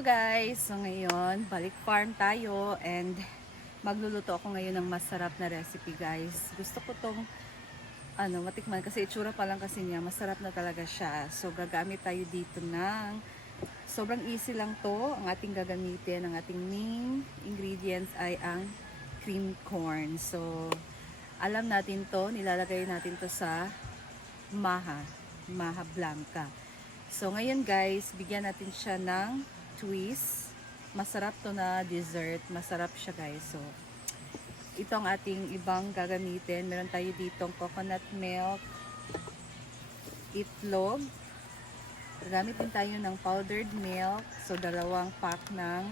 Hello guys! So ngayon, balik farm tayo and magluluto ako ngayon ng masarap na recipe guys. Gusto ko tong matikman kasi itsura pa lang kasi niya, masarap na talaga siya. So gagamit tayo dito ng sobrang easy lang to. Ang ating gagamitin, ang ating main ingredients ay ang cream corn. So alam natin to, nilalagay natin to sa maha blanca. So ngayon guys, bigyan natin siya ng twist. Masarap to na dessert. Masarap siya guys. So ito ang ating ibang gagamitin. Meron tayo ditong coconut milk, itlog. Gagamit din tayo ng powdered milk. So 2 pack ng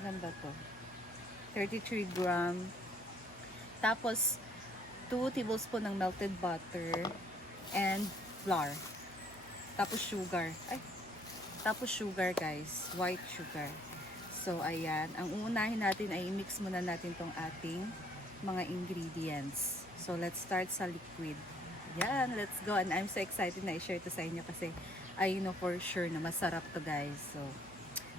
ilan ba to? 33 gram. Tapos 2 tablespoon ng melted butter and flour. Tapos sugar guys, white sugar. So ayan, ang uunahin natin ay i-mix muna natin tong ating mga ingredients. So let's start sa liquid. Yan, let's go. And I'm so excited na i-share to sa inyo kasi I know for sure na masarap to guys. So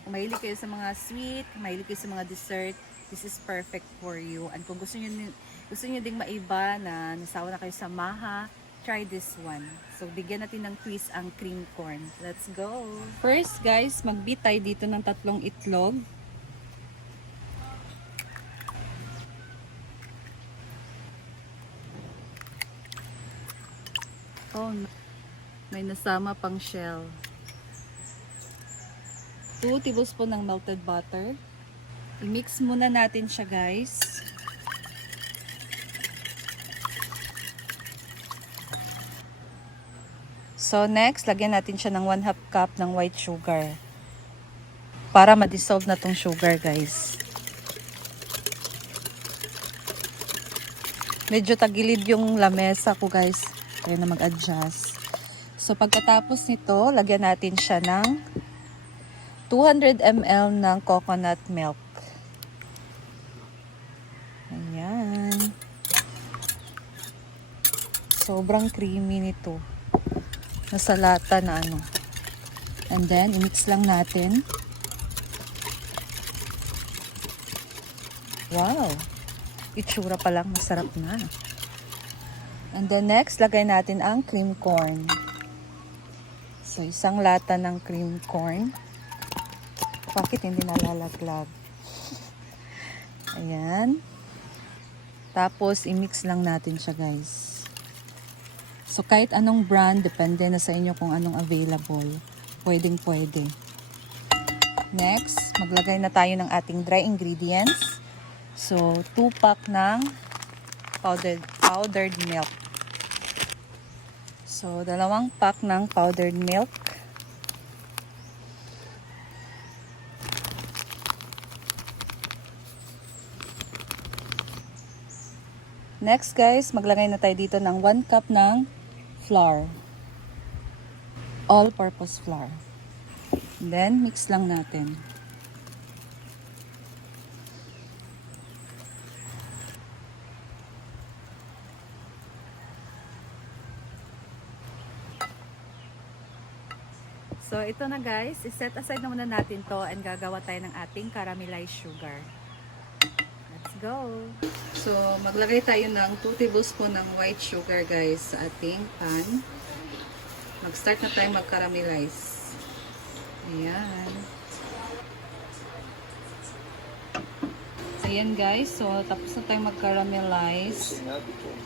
kung mahilig kayo sa mga sweet, mahilig kayo sa mga dessert, this is perfect for you. And kung gusto niyo ding maiba na nasawa na kayo sa maha, try this one. So, bigyan natin ng twist ang cream corn. Let's go! First, guys, mag-beat tayo dito ng 3 itlog. Oh, may nasama pang shell. 2 tablespoon ng melted butter. I-mix muna natin siya, guys. So next, lagyan natin siya ng 1/2 cup ng white sugar. Para ma-dissolve na tong sugar, guys. Medyo tagilid yung lamesa ko, guys. Kaya na mag-adjust. So pagkatapos nito, lagyan natin siya ng 200 ml ng coconut milk. Ayan. Sobrang creamy nito. Nasa lata na ano. And then, i-mix lang natin. Wow! Itsura pa lang, masarap na. And then next, lagay natin ang cream corn. So, 1 lata ng cream corn. Bakit hindi nalalaglag? Ayan. Tapos, i-mix lang natin siya, guys. So, kahit anong brand, depende na sa inyo kung anong available. Pwedeng-pwede. Next, maglagay na tayo ng ating dry ingredients. So, 2 pack ng powdered milk. So, 2 pack ng powdered milk. Next, guys, maglagay na tayo dito ng 1 cup ng flour. All-purpose flour. And then, mix lang natin. So, ito na guys. I-set aside na muna natin to and gagawa tayo ng ating caramelized sugar. Let's go! So, maglagay tayo ng 2 tablespoon ng white sugar guys sa ating pan. Mag-start na tayo mag-caramelize. Ayan. Ayan guys. So, tapos na tayo mag-caramelize.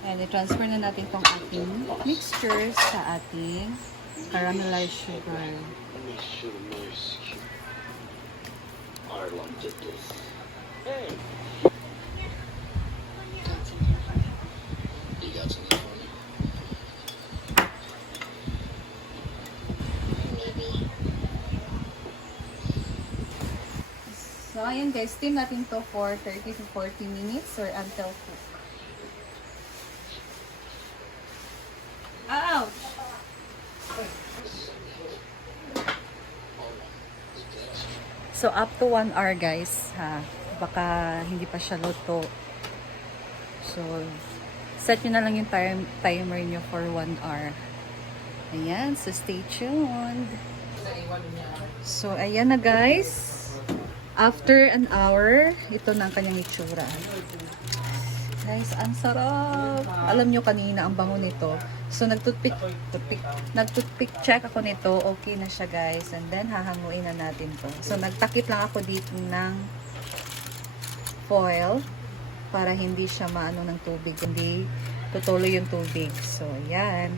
And i-transfer na natin tong ating mixture sa ating caramelized sugar. So, ayan guys, steam natin to for 30 to 40 minutes or until cook. Ouch! So, up to 1 hour guys, ha. Baka hindi pa siya luto. So, set nyo na lang yung timer nyo for 1 hour. Ayan, so stay tuned. So, ayan na guys. After an hour, ito na ang kanyang itsura. Guys, ang sarap. Alam nyo kanina, ang bango nito. So, nag-toothpick check ako nito. Okay na siya guys. And then, hahanguin na natin to. So, nagtakip lang ako dito ng foil para hindi siya maano ng tubig. Hindi tutuloy yung tubig. So, ayan.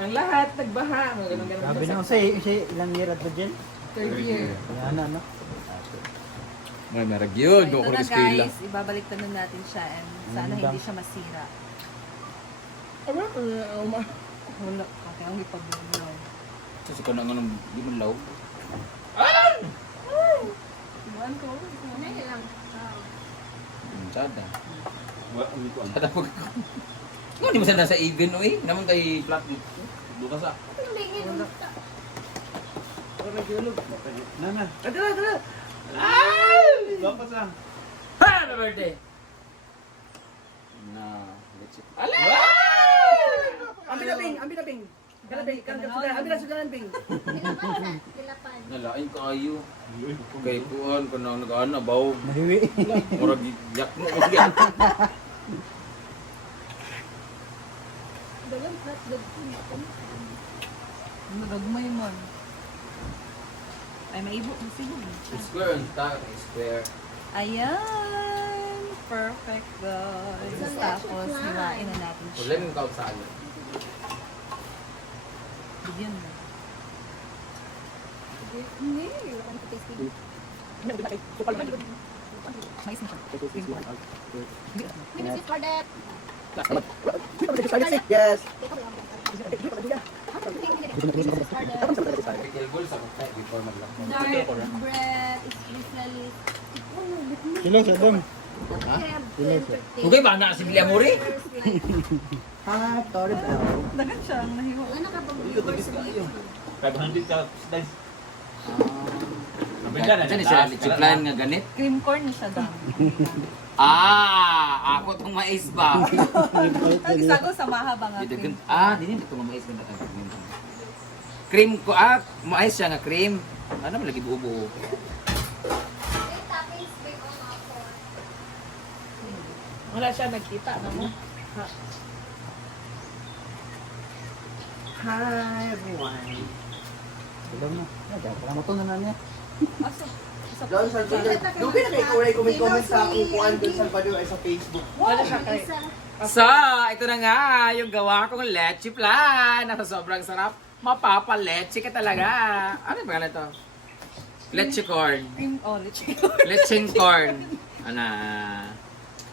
Ang lahat nagbaha. Sabi naman sa ilang year at ba dyan? Third year. Yan na, no? May marag yun. So, Doon ito ko na eskwela. guys. Ibabalik na natin siya. And sana hindi siya masira. Wala. Okay, ang ipag-blow. Kasi ka na nga nang di mo law. Iwan ko. Sada. Sada po ko. Nga di mo sada sa even o eh. Naman kay flat dito. Doon ka sa. Nana. Dapat sa. Happy birthday! Na. Let's see. Ambi na ping. Galabing, ambi na sugalan ping. Nalain ka ayo. Kay kuan ka na nag-ana baw. Mahiwi. Murag yak mo. Nagagmay man. Ay, maibo. Masibo. Square and tag. Square. Ayan! Perfect guys. Tapos, hiwain na natin siya. Wala mong sa ano. Bigyan mo. Mais na siya. Yes. Pickle ball sa kutay before maglakad. Dark bread is usually Sila sa dam. Okay ba na si Bilya Mori? Ha, sorry ba? Dagan siya. Ang nahiwa. ano ka bang before sa video? 500 sa slice. Saan siya? Chiplan nga ganit? Cream corn na siya daw. Ako tong mais ba? Ang isago sa mahaba nga cream. Dili ito nga mais ganda tayo. Cream ko, mais siya nga cream. Ano mo lagi buo-buo? Wala siya nagkita na mo. Hi everyone. Sila mo. Parang mato na niya. Doon sa Dubi na kay Kuray comment sa aking kuan doon sa Badyo ay sa Facebook. Wala siya kay. So, ito na nga, yung gawa kong leche plan. Sobrang sarap. Mapapa-leche ka talaga. Ano yung pangalan ito? Leche corn. Cream olive. Lecheng corn. Ano?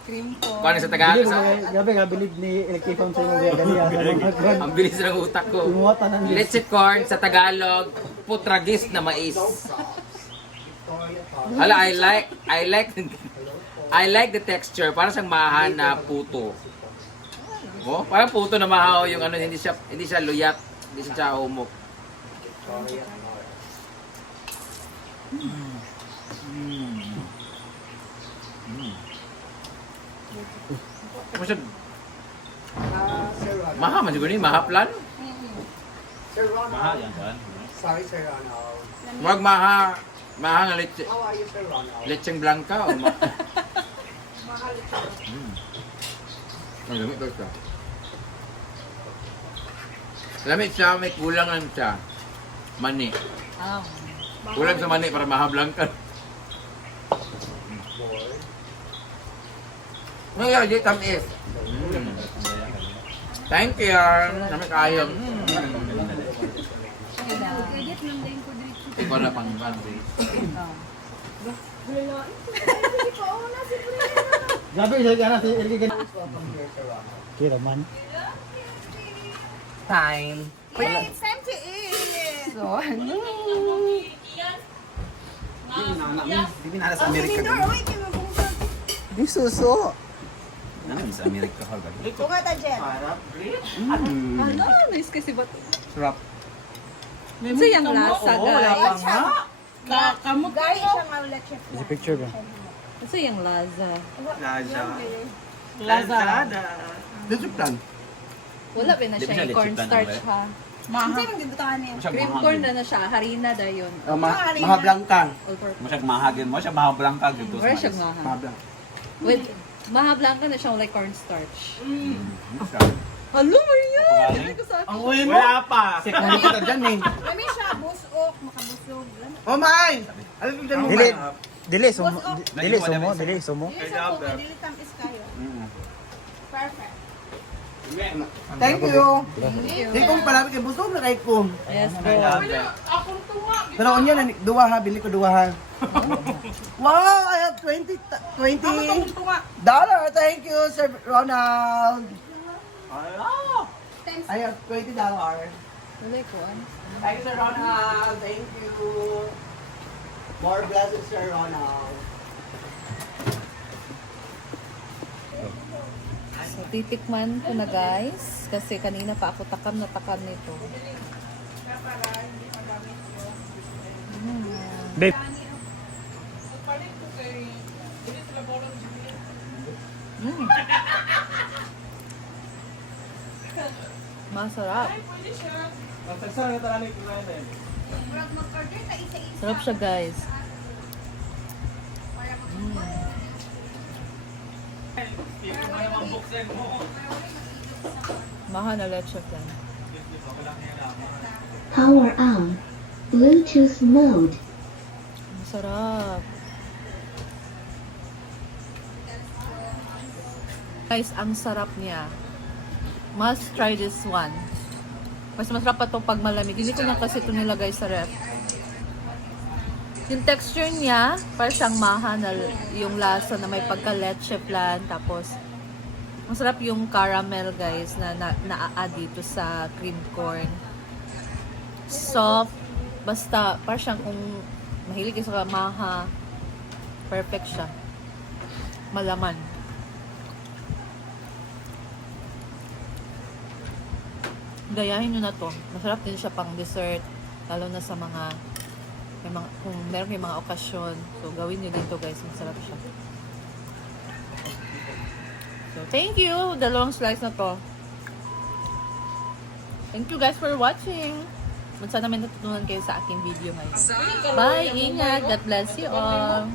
Cream corn. Paano sa Tagalog? Gabi nga bilib ni Electric Phone sa mga ganyan. Ang bilis ng utak ko. Imuwatan ng Leche corn sa Tagalog, putragis na mais. Hala, I like the texture. Parang siyang mahan na puto. Oh, parang puto na mahaw yung ano, hindi siya luyat, hindi siya humok. Masyad, Sir Ronald. maha man siguro ni, mahaplan. Sir Ronald. Mahal yan kan. Sorry Sir Ronald. Wag maha nga leche, How are you Sir Ronald? lecheng blanca o ma... Ang lamit daw siya. Lamit siya, may kulang lang siya. Mani. Ah. Kulang sa mani para mahablang ka. Ngayon, di tamis. Thank you. Nami kayo. Edit lang din ko dito. Ikaw na pang bandri. Gabi sa kana si Electric. Welcome here Sir Ronald. Kira man. Time. Yeah, it's time to eat. So, ano? Di binala sa Amerika. Di suso. Ano sa Amerika ka ba? Kung ata, Jen. Ano? Nice kasi ba? Sarap. So, yung lasa, guys. Guys, siya nga ulit siya. Sa picture ba? So, yung lasa. Lazada. Dito plan. Wala ba na Di ba siya siya yung leche plan cornstarch, ba? ha? Hindi nang gibutangan niya. Cream corn na siya, harina dayon. Maha blanca. All purpose. Masyag mahagin mo siya, mahablang ka dito. Wala siyang Maha maha. blanca. With maha blanca na siya like cornstarch. Masyag. Hello, Maria! Pagaling. Sabi ko sa akin. Ang uwi mo. Wala pa. Ano kita dyan eh. Kami siya, busok, makabusog. Oh, Mai! Alam mo dyan mo Dili, ba? dili, sumo, dili, sumo, dili, sumo. Dili sa po, dili tamis kayo. Perfect. Thank you. Di kong palapit kay busog na kahit ko. Yes, po. Pero kung yan, duwa ha, bili ko duwa ha. Wow, I have $20. Thank you, Sir Ronald. I have $20. Wala ko. Thank you, Sir Ronald. Thank you. More blessings, Sir Ronald. So, titikman ko na guys. Kasi kanina pa ako takam na takam nito. Babe, Mm. Masarap. Sarap siya guys. Mahal na leche plan. Power on. Bluetooth mode. Masarap. Guys, ang sarap niya. Must try this one. Mas masarap pa itong pag malamig. Hindi ko na kasi ito nilagay sa ref. Yung texture niya, parang siyang maha na yung lasa na may pagka-leche flan. Tapos, masarap yung caramel guys na na-add dito sa cream corn. Soft. Basta, parang siyang kung mahilig ka sa maha, perfect siya. Malaman. Gayahin nyo na to. Masarap din siya pang dessert. Lalo na sa mga, kung meron kayong mga okasyon. So, gawin nyo dito guys. Masarap siya. So, thank you. Dalawang slice na to. Thank you guys for watching. Sana may natutunan kayo sa aking video ngayon. Bye! Ingat! God bless you all!